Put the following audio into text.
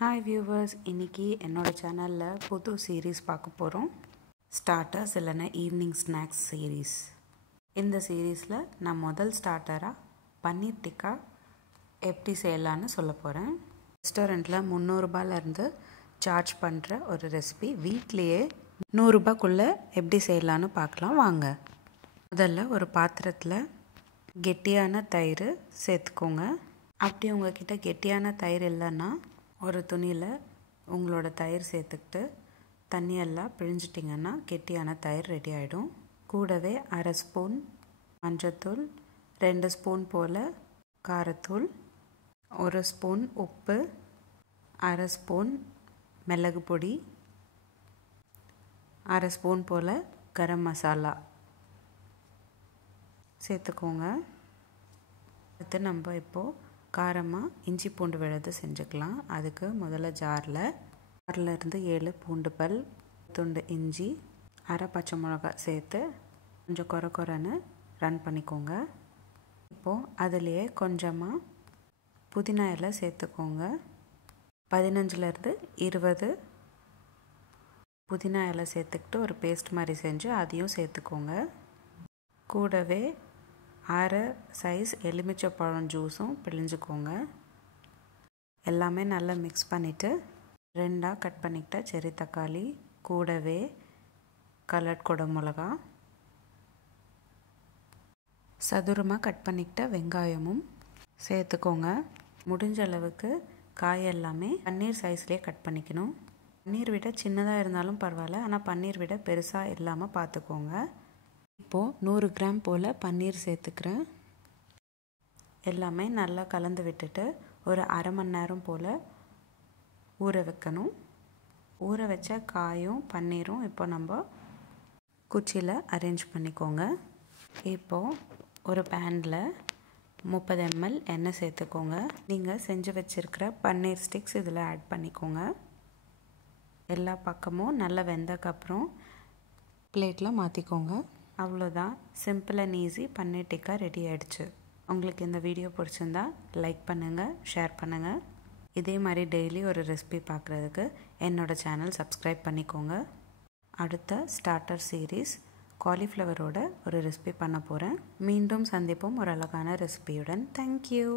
Hi viewers, இன்றைக்கி என்னோடய சேனலில் புது சீரீஸ் பார்க்க போகிறோம். ஸ்டார்டர்ஸ் இல்லைன்னா ஈவினிங் ஸ்நாக்ஸ் சீரீஸ். இந்த சீரீஸில் நான் முதல் ஸ்டார்டராக பன்னீர் டிக்கா எப்படி செய்யலான்னு சொல்ல போகிறேன். ரெஸ்டாரண்ட்டில் 300 ரூபாயிலேருந்து சார்ஜ் பண்ணுற ஒரு ரெசிபி வீட்லேயே 100 ரூபாய்க்குள்ளே எப்படி செய்யலான்னு பார்க்கலாம் வாங்க. முதல்ல ஒரு பாத்திரத்தில் கெட்டியான தயிர் சேர்த்துக்கோங்க. அப்படி உங்கள்கிட்ட கெட்டியான தயிர் இல்லைன்னா ஒரு துணியில் உங்களோட தயிர் சேர்த்துக்கிட்டு தண்ணியெல்லாம் பிழிஞ்சிட்டிங்கன்னா கெட்டியான தயிர் ரெடி ஆகிடும். கூடவே 1/2 ஸ்பூன் மஞ்சத்தூள், 2 ஸ்பூன் போல் காரத்தூள், 1 ஸ்பூன் உப்பு, 1/2 ஸ்பூன் மிளகு பொடி, 1/2 ஸ்பூன் போல் கரம் மசாலா சேர்த்துக்கோங்க. அடுத்து நம்ம இப்போது காரமாக இஞ்சி பூண்டு விழுது செஞ்சுக்கலாம். அதுக்கு முதல்ல ஜாரில் 6லேருந்து 7 பூண்டு பல், துண்டு இஞ்சி, 1/2 பச்சை மிளகாய் சேர்த்து கொஞ்சம் கொரன்னு ரன் பண்ணிக்கோங்க. இப்போது அதிலேயே கொஞ்சமாக புதினா இலை சேர்த்துக்கோங்க. 15லேருந்து 20 புதினா இலை சேர்த்துக்கிட்டு ஒரு பேஸ்ட் மாதிரி செஞ்சு அதையும் சேர்த்துக்கோங்க. கூடவே 1/2 சைஸ் எலுமிச்சை பழம் ஜூஸும் பிழிஞ்சுக்கோங்க. எல்லாமே நல்லா மிக்ஸ் பண்ணிவிட்டு 2ஆக கட் பண்ணிக்கிட்ட செர்ரி தக்காளி, கூடவே கலர்ட் குடை மிளகா, சதுரமாக கட் பண்ணிக்கிட்ட வெங்காயமும் சேர்த்துக்கோங்க. முடிஞ்ச அளவுக்கு காய் எல்லாமே பன்னீர் சைஸ்லேயே கட் பண்ணிக்கணும். பன்னீர் விட சின்னதாக இருந்தாலும் பரவாயில்ல, ஆனால் பன்னீர் விட பெருசாக இல்லாமல் பார்த்துக்கோங்க. இப்போது 100 கிராம் போல் பன்னீர் சேர்த்துக்கிறேன். எல்லாமே நல்லா கலந்து விட்டுட்டு ஒரு 1/2 மணி நேரம் போல் ஊற வைக்கணும். ஊற வச்ச காயும் பன்னீரும் இப்போ நம்ம குச்சியில் அரேஞ்ச் பண்ணிக்கோங்க. இப்போது ஒரு பேனில் 30 ml எண்ணெய் சேர்த்துக்கோங்க. நீங்கள் செஞ்சு வச்சுருக்கிற பன்னீர் ஸ்டிக்ஸ் இதில் ஆட் பண்ணிக்கோங்க. எல்லா பக்கமும் நல்லா வெந்ததுக்கப்புறம் பிளேட்டில் மாற்றிக்கோங்க. அவ்வளோதான், simple and easy paneer tikka ready ஆகிடுச்சு. உங்களுக்கு இந்த வீடியோ பிடிச்சிருந்தா லைக் பண்ணுங்கள், ஷேர் பண்ணுங்கள். இதே மாதிரி டெய்லி ஒரு ரெசிபி பார்க்குறதுக்கு என்னோடய சேனல் சப்ஸ்கிரைப் பண்ணிக்கோங்க. அடுத்த ஸ்டார்டர் சீரீஸ் காலிஃப்ளவரோட ஒரு ரெசிபி பண்ண போகிறேன். மீண்டும் சந்திப்போம் ஒரு அழகான ரெசிபியுடன். தேங்க்யூ.